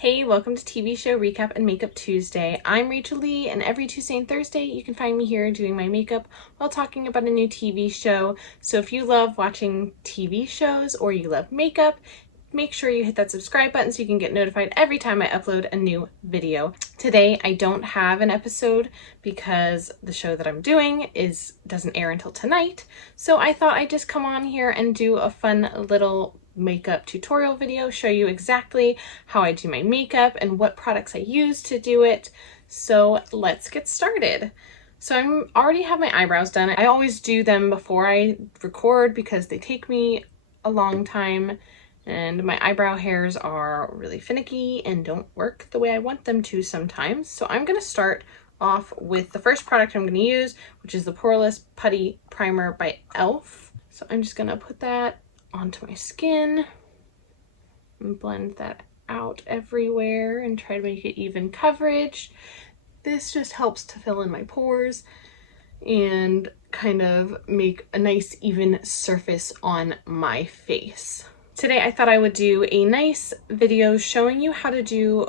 Hey, welcome to TV Show Recap and Makeup Tuesday. I'm Rachel Lee, and every Tuesday and Thursday you can find me here doing my makeup while talking about a new TV show. So if you love watching TV shows or you love makeup, make sure you hit that subscribe button so you can get notified every time I upload a new video. Today I don't have an episode because the show that I'm doing doesn't air until tonight. So I thought I'd just come on here and do a fun little makeup tutorial video, show you exactly how I do my makeup and what products I use to do it. So let's get started. So I already have my eyebrows done. I always do them before I record because they take me a long time and my eyebrow hairs are really finicky and don't work the way I want them to sometimes. So I'm going to start off with the first product I'm going to use, which is the Poreless Putty Primer by e.l.f. So I'm just going to put that onto my skin and blend that out everywhere and try to make it even coverage. This just helps to fill in my pores and kind of make a nice even surface on my face. Today I thought I would do a nice video showing you how to do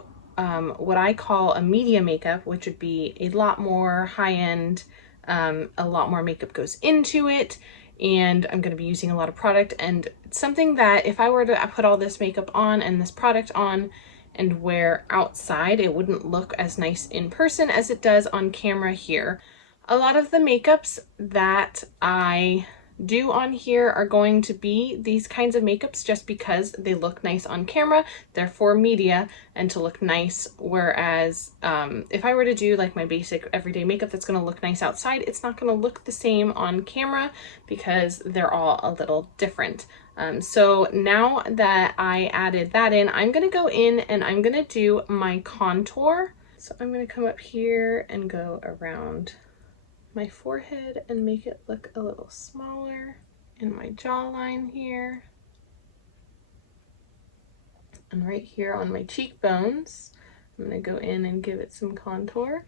what I call a media makeup, which would be a lot more high-end, a lot more makeup goes into it, and I'm going to be using a lot of product, and it's something that if I were to put all this makeup on and this product on and wear outside, it wouldn't look as nice in person as it does on camera here. A lot of the makeups that I do on here are going to be these kinds of makeups just because they look nice on camera. They're for media and to look nice, whereas if I were to do like my basic everyday makeup that's going to look nice outside, it's not going to look the same on camera because they're all a little different. So now that I added that in, I'm going to go in and I'm going to do my contour. So I'm going to come up here and go around my forehead and make it look a little smaller in my jawline here. And right here on my cheekbones, I'm going to go in and give it some contour.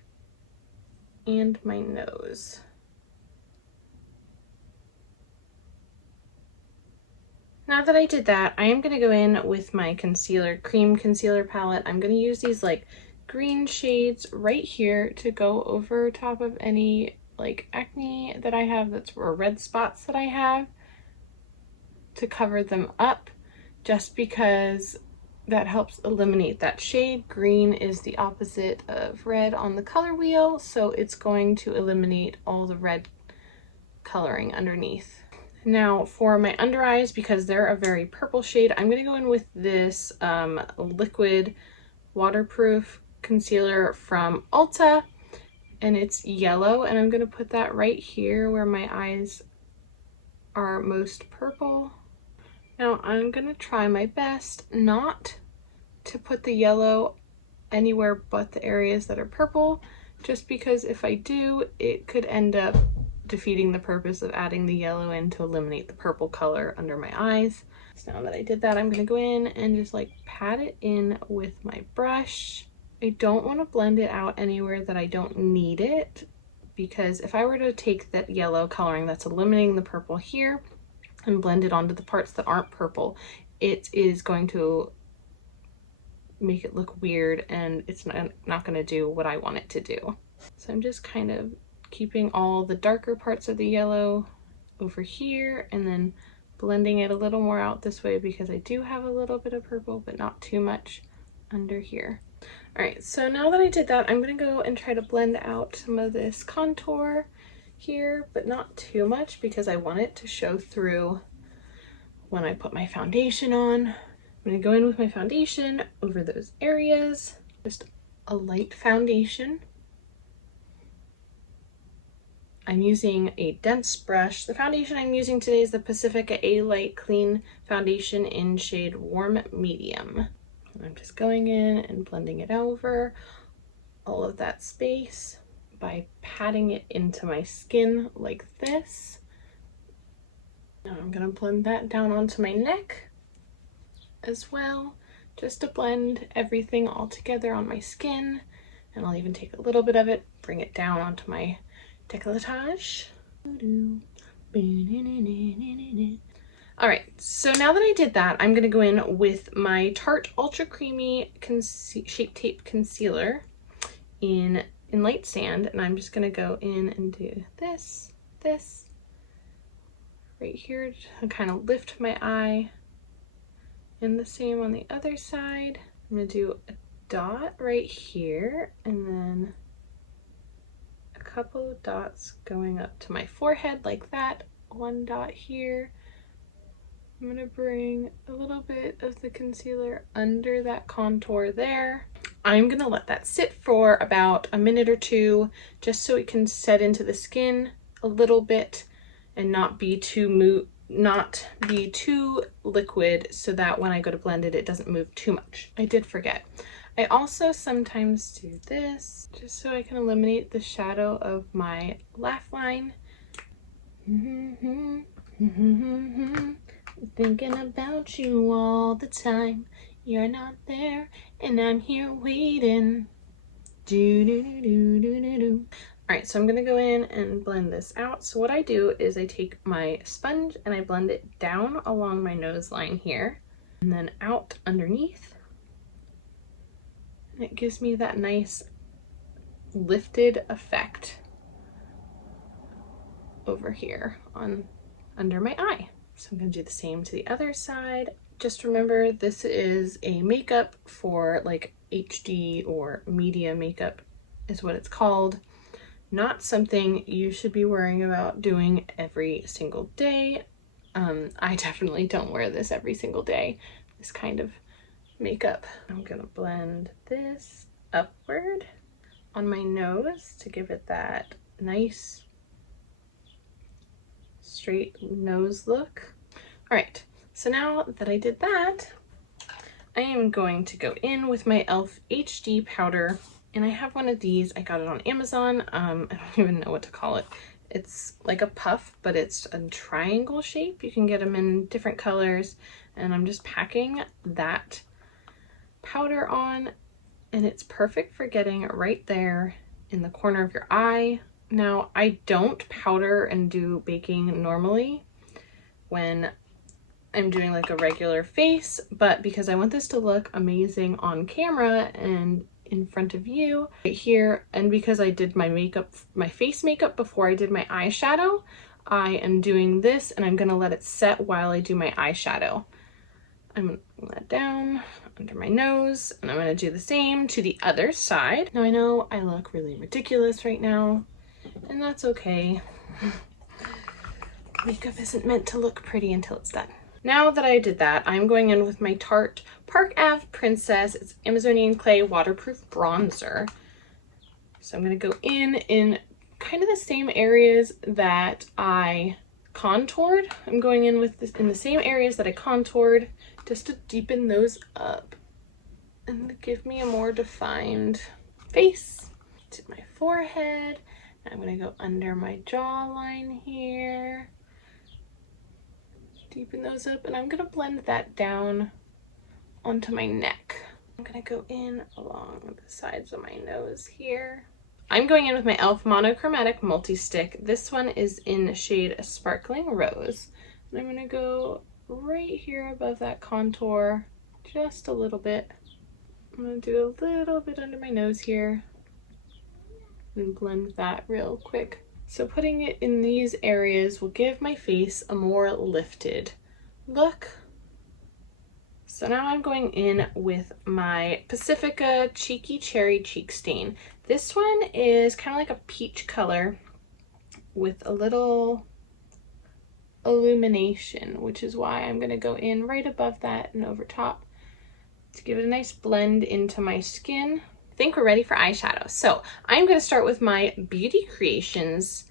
And my nose. Now that I did that, I am going to go in with my concealer, cream concealer palette. I'm going to use these like green shades right here to go over top of any like acne that I have or red spots that I have, to cover them up, just because that helps eliminate that shade. Green is the opposite of red on the color wheel, so it's going to eliminate all the red coloring underneath. Now for my under eyes, because they're a very purple shade, I'm going to go in with this liquid waterproof concealer from Ulta, and it's yellow, and I'm going to put that right here where my eyes are most purple. Now I'm going to try my best not to put the yellow anywhere but the areas that are purple, just because if I do, it could end up defeating the purpose of adding the yellow in to eliminate the purple color under my eyes. So now that I did that, I'm going to go in and just like pat it in with my brush. I don't want to blend it out anywhere that I don't need it, because if I were to take that yellow coloring that's eliminating the purple here and blend it onto the parts that aren't purple, it is going to make it look weird and it's not going to do what I want it to do. So I'm just kind of keeping all the darker parts of the yellow over here and then blending it a little more out this way, because I do have a little bit of purple, but not too much under here. All right, so now that I did that, I'm going to go and try to blend out some of this contour here, but not too much because I want it to show through when I put my foundation on. I'm going to go in with my foundation over those areas, just a light foundation. I'm using a dense brush. The foundation I'm using today is the Pacifica Alight Clean Foundation in shade Warm Medium. I'm just going in and blending it over all of that space by patting it into my skin like this. Now I'm going to blend that down onto my neck as well, just to blend everything all together on my skin. And I'll even take a little bit of it, bring it down onto my décolletage. All right, so now that I did that, I'm gonna go in with my Tarte Ultra Creamy Shape Tape Concealer in Light Sand, and I'm just gonna go in and do this right here to kind of lift my eye, and the same on the other side. I'm gonna do a dot right here, and then a couple of dots going up to my forehead like that. One dot here. I'm gonna bring a little bit of the concealer under that contour there. I'm gonna let that sit for about a minute or two, just so it can set into the skin a little bit and not be too liquid, so that when I go to blend it, it doesn't move too much. I did forget. I also sometimes do this, just so I can eliminate the shadow of my laugh line. Thinking about you all the time. You're not there, and I'm here waiting. Do do do do do do do. All right, so I'm gonna go in and blend this out. So what I do is I take my sponge and I blend it down along my nose line here, and then out underneath. And it gives me that nice lifted effect over here on under my eye. So I'm gonna do the same to the other side. Just remember, this is a makeup for like HD or media makeup is what it's called. Not something you should be worrying about doing every single day. I definitely don't wear this every single day, this kind of makeup. I'm gonna blend this upward on my nose to give it that nice straight nose look. All right, so now that I did that, I am going to go in with my e.l.f. HD powder, and I have one of these. I got it on Amazon. I don't even know what to call it. It's like a puff, but it's a triangle shape. You can get them in different colors, and I'm just packing that powder on, and it's perfect for getting right there in the corner of your eye. Now, I don't powder and do baking normally when I'm doing like a regular face, but because I want this to look amazing on camera and in front of you right here, and because I did my makeup, my face makeup before I did my eyeshadow, I am doing this, and I'm gonna let it set while I do my eyeshadow. I'm gonna bring that down under my nose, and I'm gonna do the same to the other side. Now I know I look really ridiculous right now, and that's okay. Makeup isn't meant to look pretty until it's done. Now that I did that, I'm going in with my Tarte Park Ave Princess. It's Amazonian Clay Waterproof Bronzer. So I'm gonna go in kind of the same areas that I contoured. I'm going in with this in the same areas that I contoured, just to deepen those up and give me a more defined face. To my forehead. I'm gonna go under my jawline here. Deepen those up, and I'm gonna blend that down onto my neck. I'm gonna go in along the sides of my nose here. I'm going in with my e.l.f. Monochromatic Multi-Stick. This one is in the shade Sparkling Rose. And I'm gonna go right here above that contour, just a little bit. I'm gonna do a little bit under my nose here and blend that real quick. So putting it in these areas will give my face a more lifted look. So now I'm going in with my Pacifica Cheeky Cherry Cheek Stain. This one is kind of like a peach color with a little illumination, which is why I'm going to go in right above that and over top to give it a nice blend into my skin. I think we're ready for eyeshadow. So I'm going to start with my Beauty Creations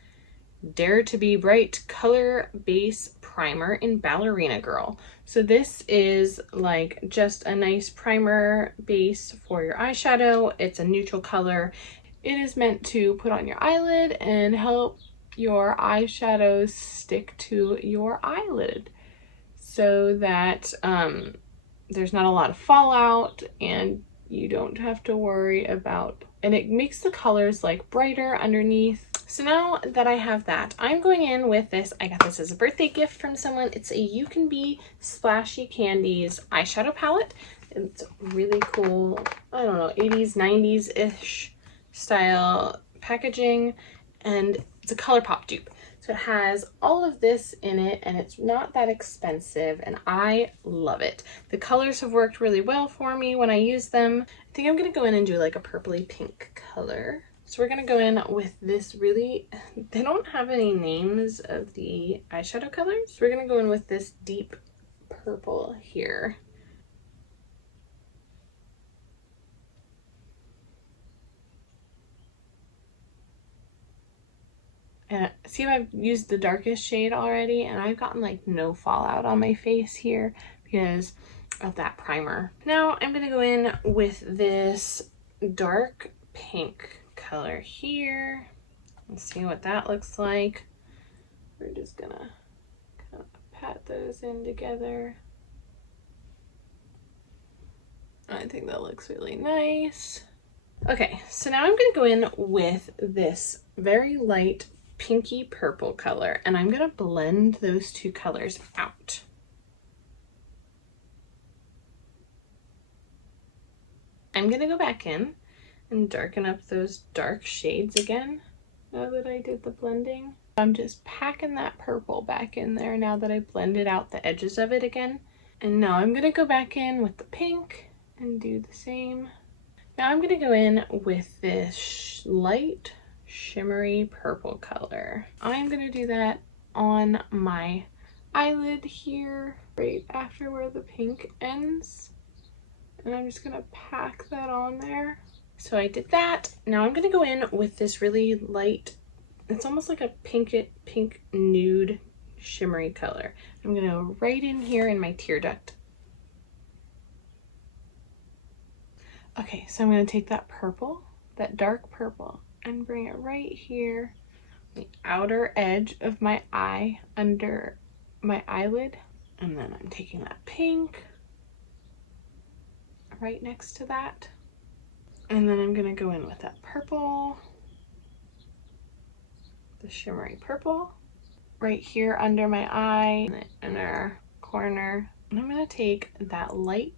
Dare to Be Bright Color Base Primer in Ballerina Girl. So this is like just a nice primer base for your eyeshadow. It's a neutral color. It is meant to put on your eyelid and help your eyeshadows stick to your eyelid so that there's not a lot of fallout and you don't have to worry about, and it makes the colors like brighter underneath. So now that I have that, I'm going in with this. I got this as a birthday gift from someone. It's a UCANBE Splashy Candies eyeshadow palette. It's really cool, I don't know, 80s, 90s-ish style packaging, and it's a ColourPop dupe. So it has all of this in it, and it's not that expensive, and I love it. The colors have worked really well for me when I use them. I think I'm gonna go in and do like a purpley pink color. So we're gonna go in with this really, they don't have any names of the eyeshadow colors. So we're gonna go in with this deep purple here. And see, I've used the darkest shade already, and I've gotten like no fallout on my face here because of that primer. Now I'm gonna go in with this dark pink color here and see what that looks like. We're just gonna kind of pat those in together. I think that looks really nice. Okay, so now I'm gonna go in with this very light pinky purple color, and I'm gonna blend those two colors out. I'm gonna go back in and darken up those dark shades again now that I did the blending. I'm just packing that purple back in there now that I blended out the edges of it again. And now I'm gonna go back in with the pink and do the same. Now I'm gonna go in with this light shimmery purple color. I'm gonna do that on my eyelid here, right after where the pink ends. And I'm just gonna pack that on there. So I did that. Now I'm gonna go in with this really light, it's almost like a pink nude shimmery color. I'm gonna go right in here in my tear duct. Okay, so I'm gonna take that purple, that dark purple, and bring it right here, the outer edge of my eye under my eyelid. And then I'm taking that pink right next to that. And then I'm gonna go in with that purple, the shimmery purple, right here under my eye, in the inner corner. And I'm gonna take that light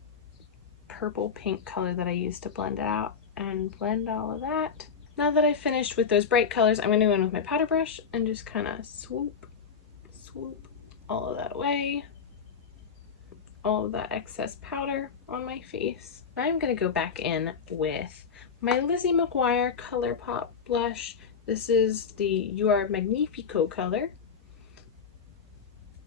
purple pink color that I used to blend it out and blend all of that. Now that I've finished with those bright colors, I'm gonna go in with my powder brush and just kind of swoop all of that away. All of that excess powder on my face. I'm gonna go back in with my Lizzie McGuire ColourPop blush. This is the Magnifico color.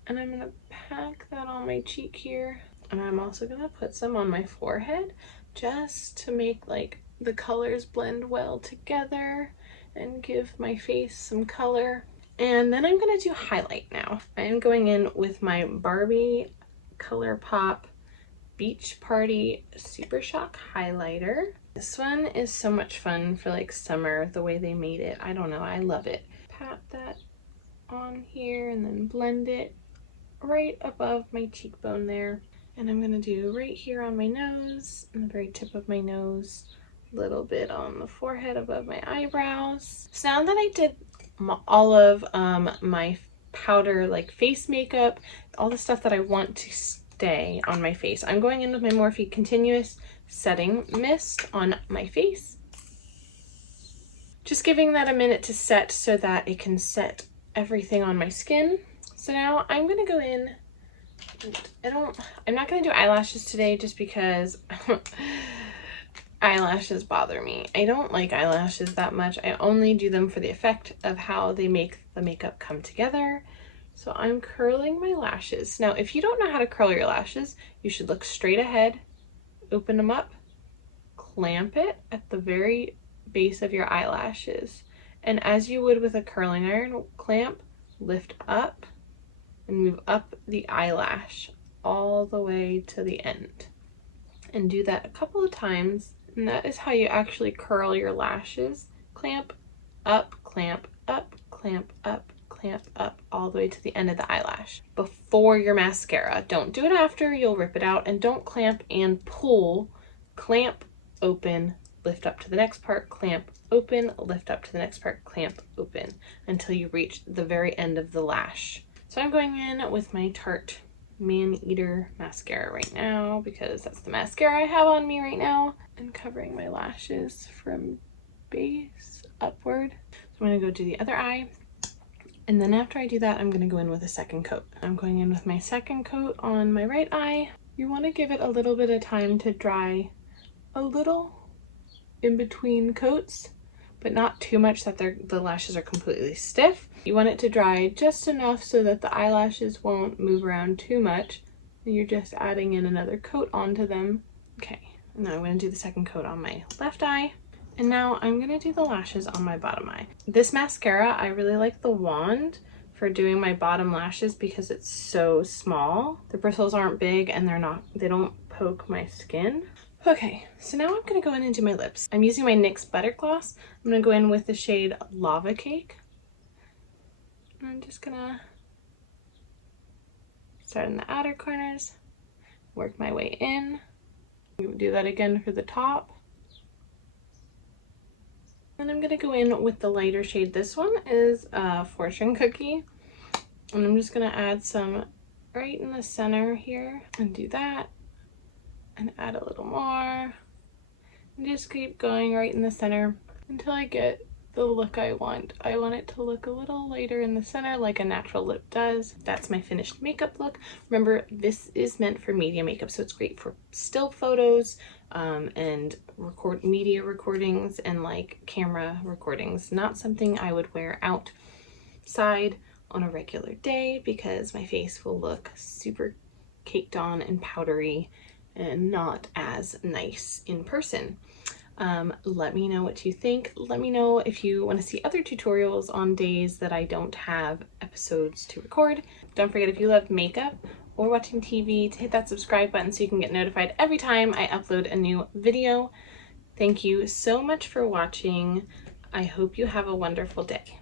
And I'm gonna pack that on my cheek here. And I'm also gonna put some on my forehead just to make like the colors blend well together and give my face some color. And then I'm gonna do highlight now. I'm going in with my Barbie ColourPop Beach Party Super Shock highlighter. This one is so much fun for like summer, the way they made it. I don't know, I love it. Pat that on here and then blend it right above my cheekbone there. And I'm gonna do right here on my nose, on the very tip of my nose, a little bit on the forehead above my eyebrows. So now that I did all of my powder, like face makeup, all the stuff that I want to stay on my face, I'm going in with my Morphe Continuous Setting Mist on my face. Just giving that a minute to set so that it can set everything on my skin. So now I'm gonna go in, I'm not gonna do eyelashes today just because eyelashes bother me. I don't like eyelashes that much. I only do them for the effect of how they make the makeup come together. So I'm curling my lashes. Now, if you don't know how to curl your lashes, you should look straight ahead, open them up, clamp it at the very base of your eyelashes. And as you would with a curling iron clamp, lift up and move up the eyelash all the way to the end. And do that a couple of times. And that is how you actually curl your lashes. Clamp, up, clamp, up, clamp, up, clamp up, all the way to the end of the eyelash before your mascara. Don't do it after, you'll rip it out. And don't clamp and pull. Clamp, open, lift up to the next part, clamp, open, lift up to the next part, clamp, open, until you reach the very end of the lash. So I'm going in with my Tarte MAneater mascara right now because that's the mascara I have on me right now, and covering my lashes from base upward. So I'm going to go do the other eye, and then after I do that, I'm going to go in with a second coat. I'm going in with my second coat on my right eye. You want to give it a little bit of time to dry a little in between coats, but not too much that the lashes are completely stiff. You want it to dry just enough so that the eyelashes won't move around too much, and you're just adding in another coat onto them. Okay, and now I'm going to do the second coat on my left eye. And now I'm going to do the lashes on my bottom eye. This mascara, I really like the wand for doing my bottom lashes because it's so small. The bristles aren't big and they don't poke my skin. Okay, so now I'm going to go in and do my lips. I'm using my NYX Butter Gloss. I'm going to go in with the shade Lava Cake. I'm just going to start in the outer corners, work my way in. Do that again for the top. And I'm going to go in with the lighter shade. This one is Fortune Cookie. And I'm just going to add some right in the center here and do that. And add a little more. And just keep going right in the center until I get the look I want. I want it to look a little lighter in the center like a natural lip does. That's my finished makeup look. Remember, this is meant for media makeup, so it's great for still photos and media recordings and like camera recordings. Not something I would wear outside on a regular day because my face will look super caked on and powdery and not as nice in person. Let me know what you think. Let me know if you want to see other tutorials on days that I don't have episodes to record. Don't forget, if you love makeup or watching TV, to hit that subscribe button so you can get notified every time I upload a new video. Thank you so much for watching. I hope you have a wonderful day.